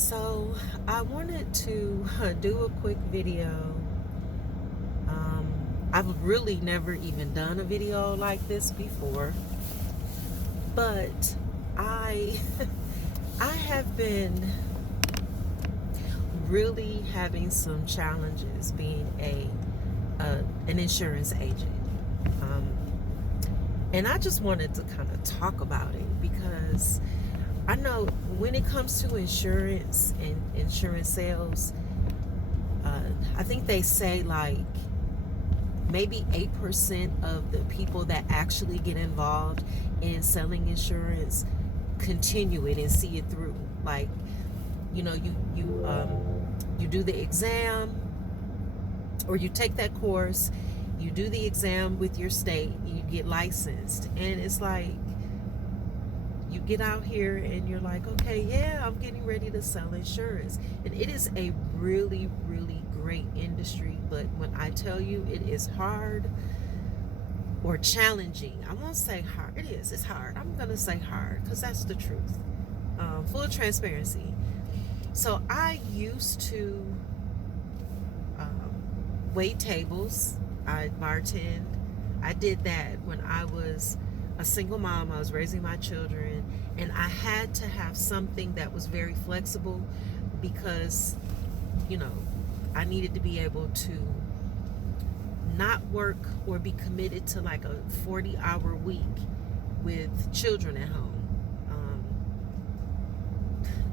So I wanted to do a quick video. I've really never even done a video like this before, but I I have been really having some challenges being an insurance agent, um, and I just wanted to kind of talk about it because I know when it comes to insurance and insurance sales, I think they say like maybe 8% of the people that actually get involved in selling insurance continue it and see it through. Like, you do the exam, or you take that course, you do the exam with your state, and you get licensed, and it's like you get out here and you're like, okay, yeah, I'm getting ready to sell insurance. And it is a really, really great industry. But when I tell you it is hard or challenging, I won't say hard. It's hard. I'm going to say hard because that's the truth. Full transparency. So I used to wait tables. I bartend. I did that when I was a single mom. I was raising my children, and I had to have something that was very flexible because, you know, I needed to be able to not work or be committed to like a 40-hour week with children at home.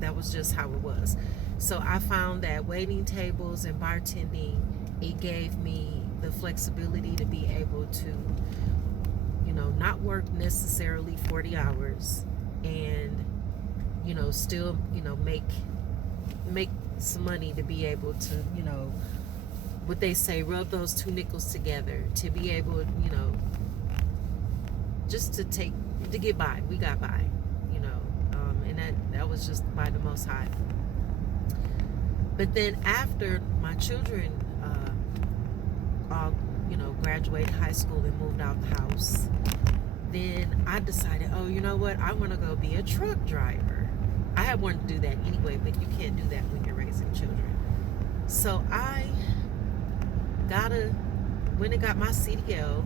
That was just how it was. So I found that waiting tables and bartending, it gave me the flexibility to be able to, not work necessarily 40 hours and, still, make some money to be able to, what they say, rub those two nickels together to be able, just to get by. We got by, and that was just by the Most High. But then after my children all, graduated high school and moved out the house, then I decided, oh, you know what? I want to go be a truck driver. I had wanted to do that anyway, but you can't do that when you're raising children. So I went and got my CDL,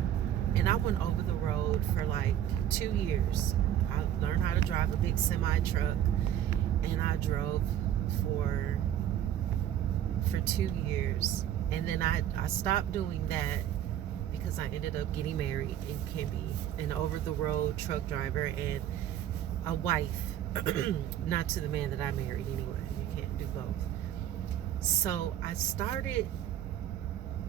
and I went over the road for like 2 years. I learned how to drive a big semi truck, and I drove for 2 years, and then I stopped doing that because I ended up getting married and can be an over the road truck driver and a wife. Not to the man that I married anyway. You can't do both. So I started,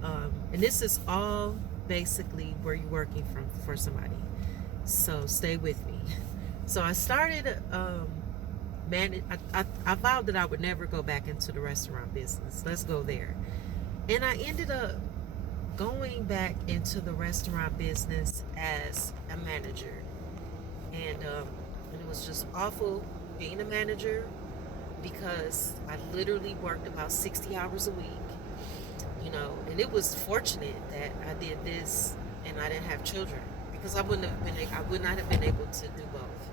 and this is all basically where you're working for somebody. So stay with me. So I started, I vowed that I would never go back into the restaurant business. Let's go there. And I ended up going back into the restaurant business as a manager. And it was just awful being a manager because I literally worked about 60 hours a week, and it was fortunate that I did this and I didn't have children because I would not have been able to do both.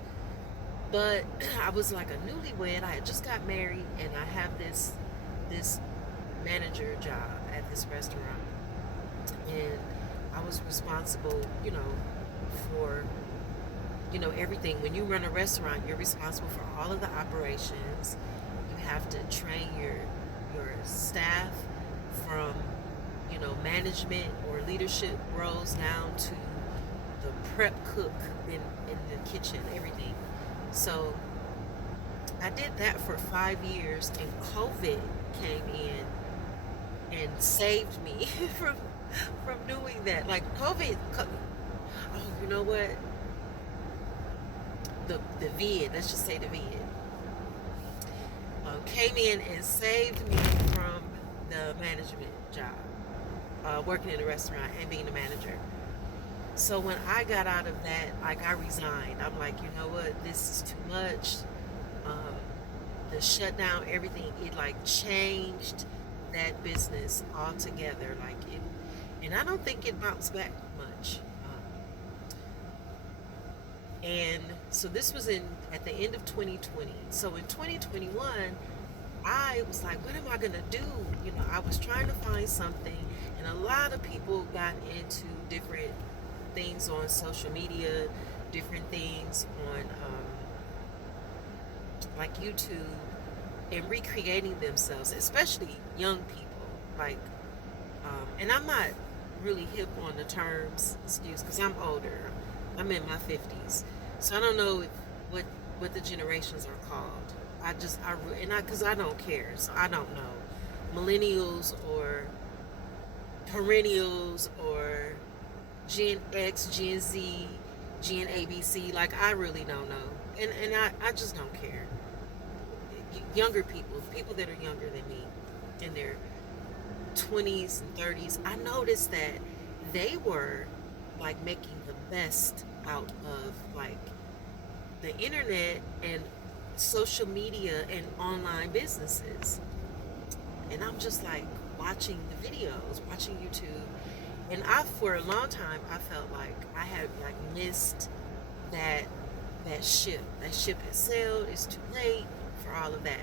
But I was like a newlywed. I had just got married, and I have this manager job at this restaurant, and I was responsible, for everything. When you run a restaurant, you're responsible for all of the operations. You have to train your staff from management or leadership roles down to the prep cook in the kitchen, everything. So I did that for 5 years, and COVID came in and saved me from doing that. Like COVID, oh, you know what? The vid, let's just say the vid, came in and saved me from the management job, working in a restaurant and being a manager. So when I got out of that, like I resigned. I'm like, you know what? This is too much. Um, the shutdown, everything, it like changed that business altogether. Like it, and I don't think it bounced back much. And so this was at the end of 2020. So in 2021, I was like, what am I gonna do? I was trying to find something, and a lot of people got into different things on social media, different things on like YouTube, and recreating themselves, especially young people. Like, and I'm not really hip on the terms, excuse, because I'm older. I'm in my 50s, so I don't know what the generations are called. Because I don't care, so I don't know. Millennials or perennials or Gen X, Gen Z, Gen ABC. Like, I really don't know, and I just don't care. Younger people that are younger than me, in their 20s and 30s, I noticed that they were like making the best out of like the internet and social media and online businesses. And I'm just like watching the videos, watching YouTube. And for a long time, I felt like I had like missed that that ship. That ship has sailed. It's too late for all of that.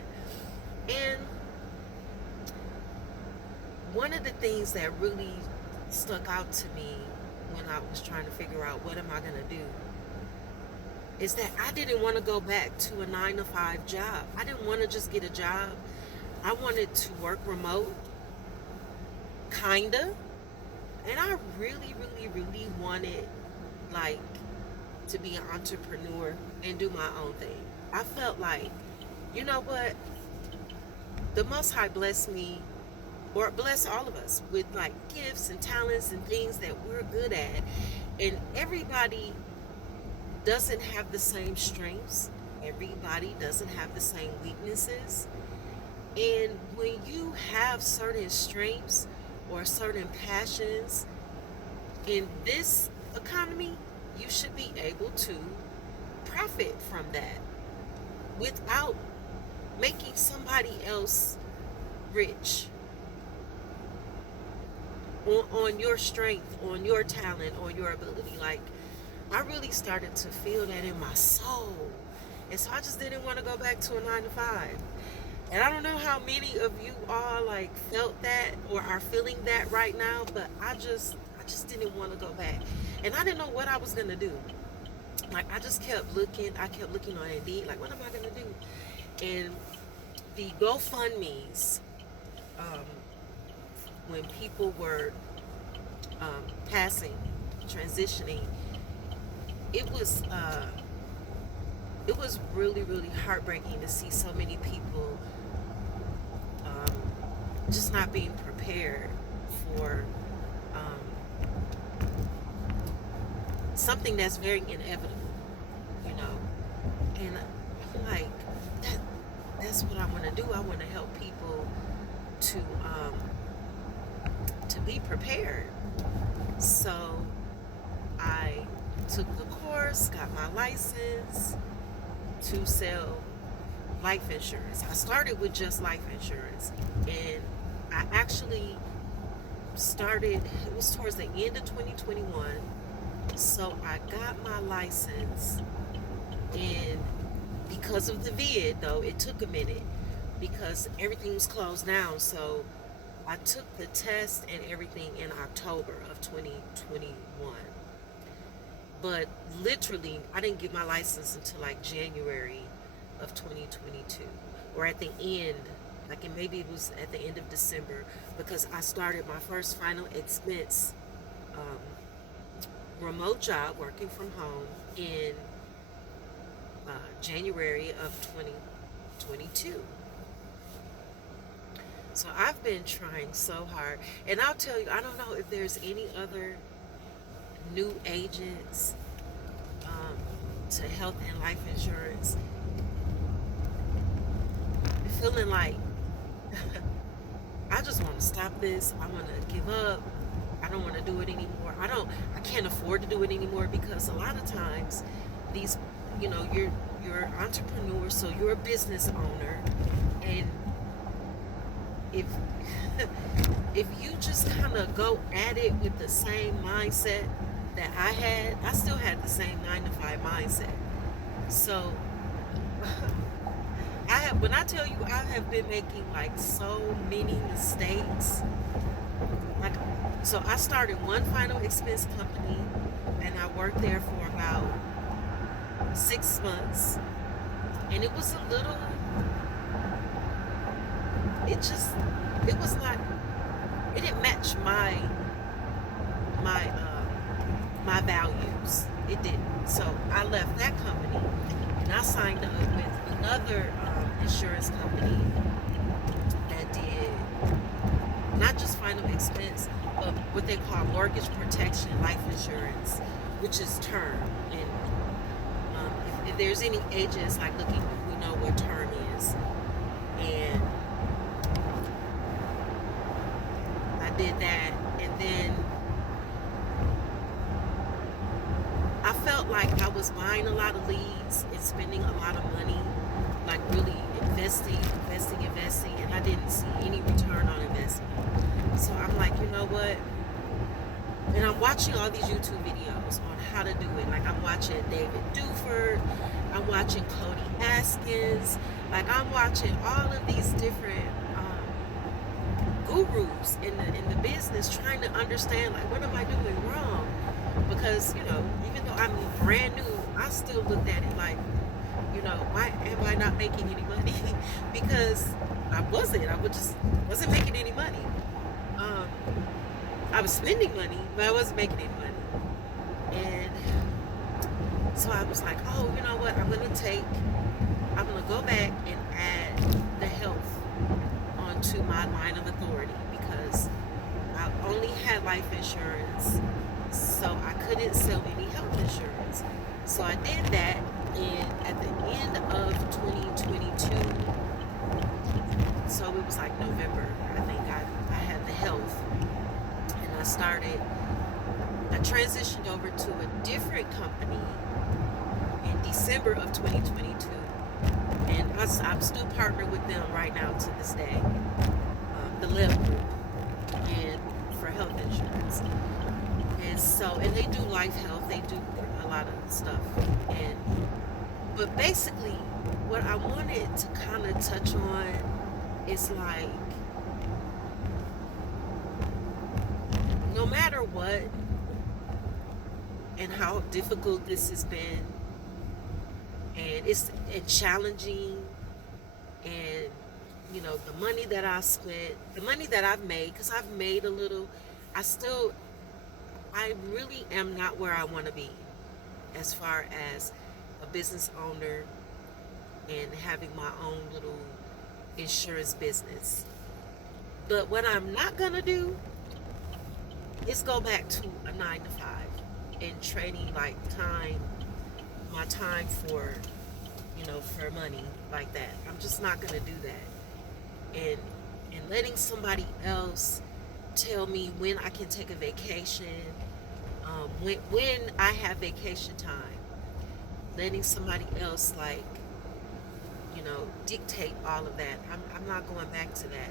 And one of the things that really stuck out to me when I was trying to figure out what am I gonna do is that I didn't want to go back to a 9 to 5 job. I didn't want to just get a job. I wanted to work remote, kinda. And I really, really, really wanted like to be an entrepreneur and do my own thing. I felt like, you know what? The Most High blessed me, or bless all of us with like gifts and talents and things that we're good at. And everybody doesn't have the same strengths. Everybody doesn't have the same weaknesses. And when you have certain strengths or certain passions in this economy, you should be able to profit from that without making somebody else rich on your strength, on your talent, on your ability. Like, I really started to feel that in my soul. And so I just didn't want to go back to a 9 to 5. And I don't know how many of you all like felt that or are feeling that right now, but I just didn't want to go back. And I didn't know what I was gonna do. Like, I just kept looking. I kept looking on Indeed, like, what am I gonna do? And the GoFundMe's, when people were passing, transitioning, it was really, really heartbreaking to see so many people just not being prepared for something that's very inevitable, you know. And I'm like, that's what I want to do. I want to help people to be prepared. So I took the course, got my license to sell life insurance. I started with just life insurance, and I actually started, it was towards the end of 2021. So I got my license, and because of the vid, though, it took a minute because everything was closed down. So I took the test and everything in October of 2021. But literally, I didn't get my license until like January of 2022, or at the end, like, and maybe it was at the end of December, because I started my first final expense remote job working from home in January of 2022. So I've been trying so hard, and I'll tell you, I don't know if there's any other new agents to health and life insurance feeling like I just want to stop this. I want to give up. I don't want to do it anymore. I can't afford to do it anymore, because a lot of times these, you're an entrepreneur, so you're a business owner, and if if you just kind of go at it with the same mindset that I still had the same 9 to 5 mindset. So I when I tell you I have been making like so many mistakes. Like, so I started one final expense company, and I worked there for about 6 months, and it was a little. It just, it was not. It didn't match my my values. It didn't. So I left that company, and I signed up with another insurance company that did not just final expense, but what they call mortgage protection life insurance, which is term. And if there's any agents like looking, we know what term is. And I did that, and then I felt like I was buying a lot of leads and spending a lot of money, like really investing, and I didn't see any return on investment. So I'm like, you know what? And I'm watching all these YouTube videos on how to do it. Like, I'm watching David Duford, I'm watching Cody Askins, like I'm watching all of these different gurus in the business, trying to understand, like, what am I doing wrong? Because, even though I'm brand new, I still looked at it like, why am I not making any money? Because I wasn't making any money. I was spending money, but I wasn't making any money. And so I was like, oh, you know what? I'm going to go back and add the health onto my line of authority, because I only had life insurance, so I couldn't sell any health insurance. So I did that, and at the end of 2022, so it was like November, I think I had the health, and I transitioned over to a different company in December of 2022, and I'm still partnered with them right now to this day, the Lev Group, and for health insurance. And so, and they do life health, they do a lot of stuff. But basically, what I wanted to kind of touch on is like, no matter what and how difficult this has been, and it's challenging, and the money that I spent, the money that I've made, because I've made a little, I really am not where I want to be as far as a business owner and having my own little insurance business. But what I'm not going to do is go back to a 9-to-5 and trading like my time for money like that. I'm just not going to do that. And letting somebody else tell me when I can take a vacation, when I have vacation time, letting somebody else dictate all of that. I'm not going back to that.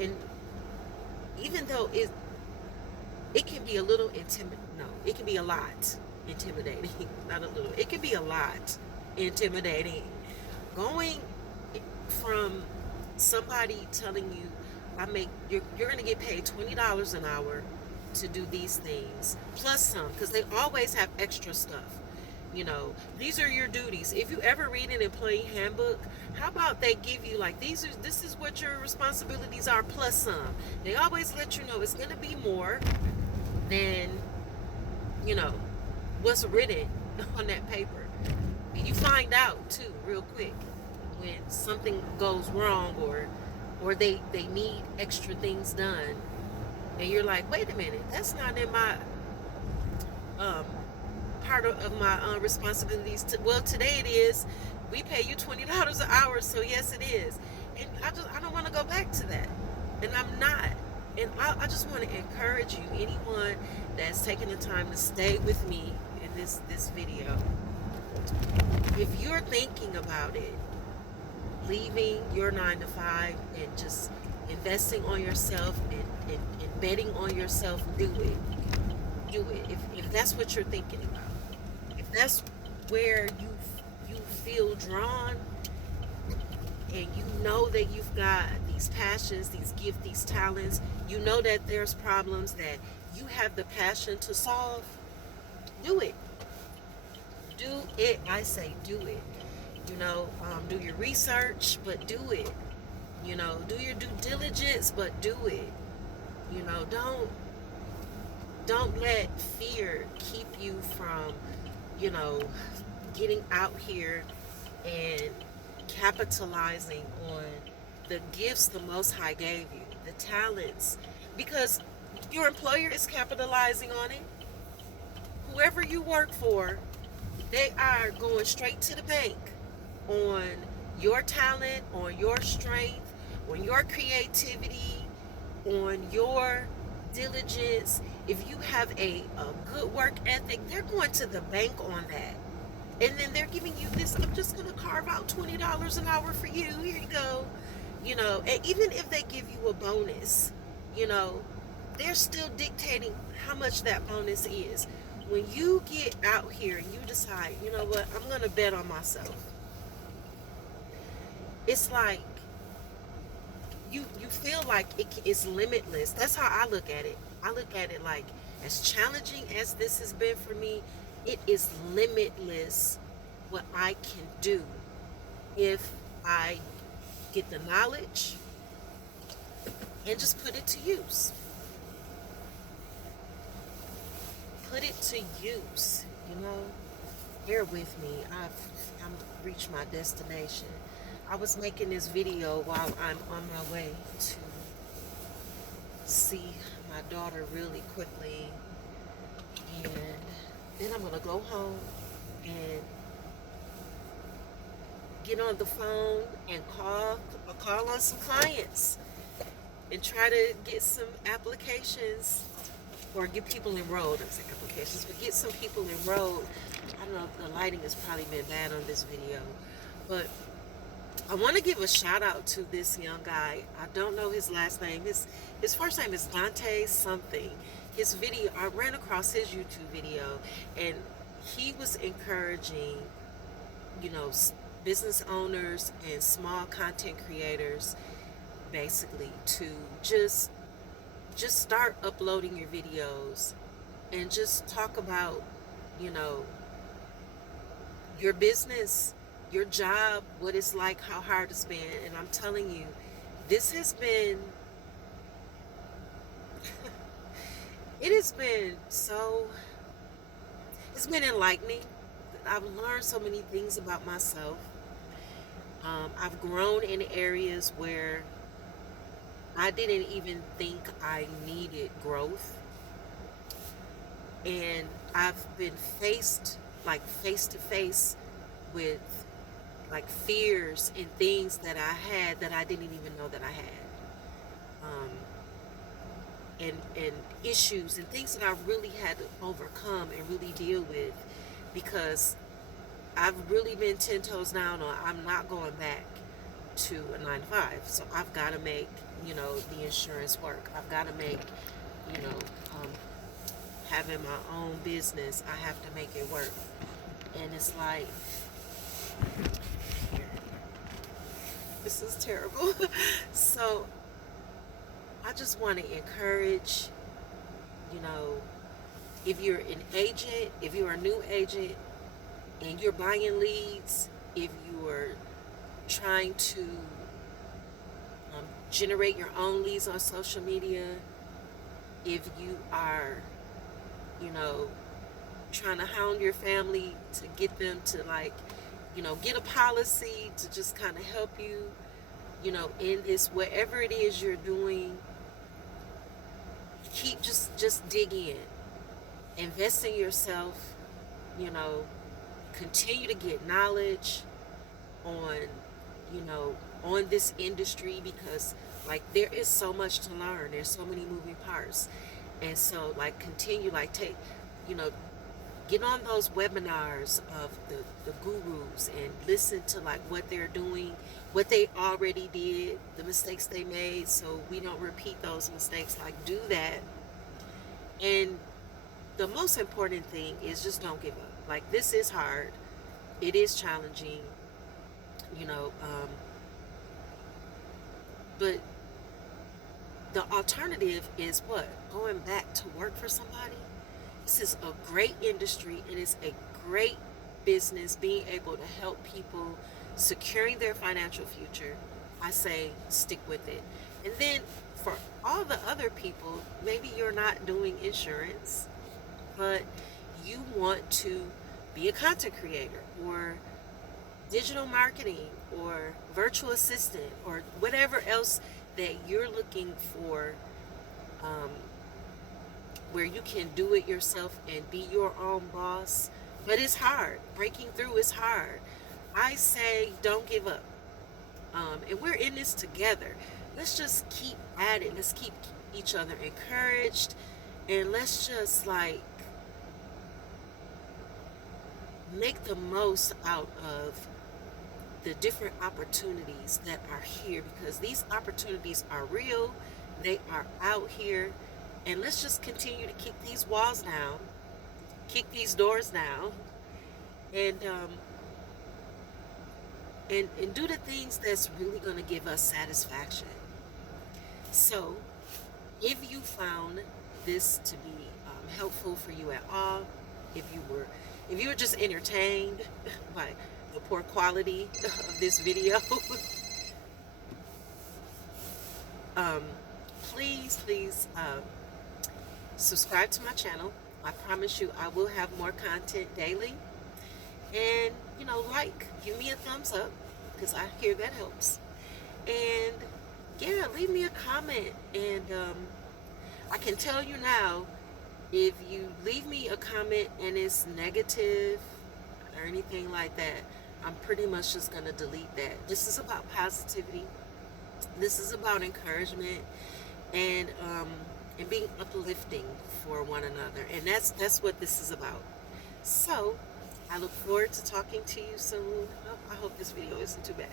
And even though it can be a little it can be a lot intimidating. Not a little. It can be a lot intimidating. Going from somebody telling you, you're going to get paid $20 an hour to do these things, plus some, because they always have extra stuff. These are your duties. If you ever read an employee handbook, how about they give you like, this is what your responsibilities are, plus some. They always let you know it's going to be more than what's written on that paper. And you find out too real quick when something goes wrong, or they need extra things done, and you're like, wait a minute, that's not in my part of my responsibilities. Well, today it is. We pay you $20 an hour, so yes, it is. And I don't want to go back to that, and I'm not. And I just want to encourage you, anyone that's taking the time to stay with me in this video, if you're thinking about it, leaving your 9-to-5 and just investing on yourself and betting on yourself, do it. If that's what you're thinking about, if that's where you feel drawn, and you know that you've got these passions, these gifts, these talents, you know that there's problems that you have the passion to solve, do it. Do it. I say do it. Do your research, but do it. Do your due diligence, but do it. Don't let fear keep you from, you know, getting out here and capitalizing on the gifts the Most High gave you, the talents, because your employer is capitalizing on it. Whoever you work for, they are going straight to the bank on your talent, on your strength, on your creativity, on your diligence. If you have a good work ethic, they're going to the bank on that. And then they're giving you this, I'm just going to carve out $20 an hour for you. Here you go. And even if they give you a bonus, you know, they're still dictating how much that bonus is. When you get out here and you decide, you know what, I'm going to bet on myself. It's like you feel like it's limitless. That's how I look at it. I look at it like, as challenging as this has been for me, it is limitless what I can do if I get the knowledge and just put it to use. Put it to use, Bear with me. I've reached my destination. I was making this video while I'm on my way to see my daughter really quickly, and then I'm gonna go home and get on the phone and call on some clients and try to get some applications, or get people enrolled. I say applications, but get some people enrolled. I don't know, the lighting has probably been bad on this video, but I want to give a shout out to this young guy. I don't know his last name. His first name is Dante something. His video, I ran across his YouTube video, and he was encouraging, business owners and small content creators, basically, to just start uploading your videos and just talk about, your business, your job, what it's like, how hard it's been. And I'm telling you, this has been it has been it's been enlightening. I've learned so many things about myself. I've grown in areas where I didn't even think I needed growth. And I've been face to face with fears and things that I had that I didn't even know that I had. And issues and things that I really had to overcome and really deal with, because I've really been 10 toes down on, I'm not going back to a 9 to 5. So I've got to make, the insurance work. I've got to make, having my own business, I have to make it work. And it's like, this is terrible. So I just want to encourage, if you're an agent, if you're a new agent and you're buying leads, if you are trying to generate your own leads on social media, if you are, trying to hound your family to get them to get a policy to just kind of help you, in this, whatever it is you're doing, just dig in, invest in yourself, continue to get knowledge on, on this industry, because there is so much to learn. There's so many moving parts. And so continue, take, get on those webinars of the gurus and listen to what they're doing, what they already did, the mistakes they made, so we don't repeat those mistakes. Do that. And the most important thing is just don't give up. This is hard. It is challenging. But the alternative is what? Going back to work for somebody. This is a great industry. It is a great business, being able to help people securing their financial future. I say stick with it. And then for all the other people, maybe you're not doing insurance, but you want to be a content creator or digital marketing or virtual assistant or whatever else that you're looking for, um, where you can do it yourself and be your own boss. But it's hard. Breaking through is hard. I say don't give up. And we're in this together. Let's just keep at it. Let's keep each other encouraged. And let's just like make the most out of the different opportunities that are here, because these opportunities are real. They are out here. And let's just continue to kick these walls down, kick these doors down, and and do the things that's really going to give us satisfaction. So, if you found this to be helpful for you at all, if you were if you were just entertained by the poor quality of this video, um, please subscribe to my channel. I promise you I will have more content daily. And, like, give me a thumbs up, because I hear that helps. And, yeah, leave me a comment. And I can tell you now, if you leave me a comment and it's negative or anything like that, I'm pretty much just going to delete that. This is about positivity. This is about encouragement and being uplifting for one another. And that's what this is about. So, I look forward to talking to you soon. I hope this video isn't too bad.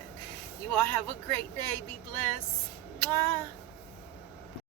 You all have a great day. Be blessed. Mwah.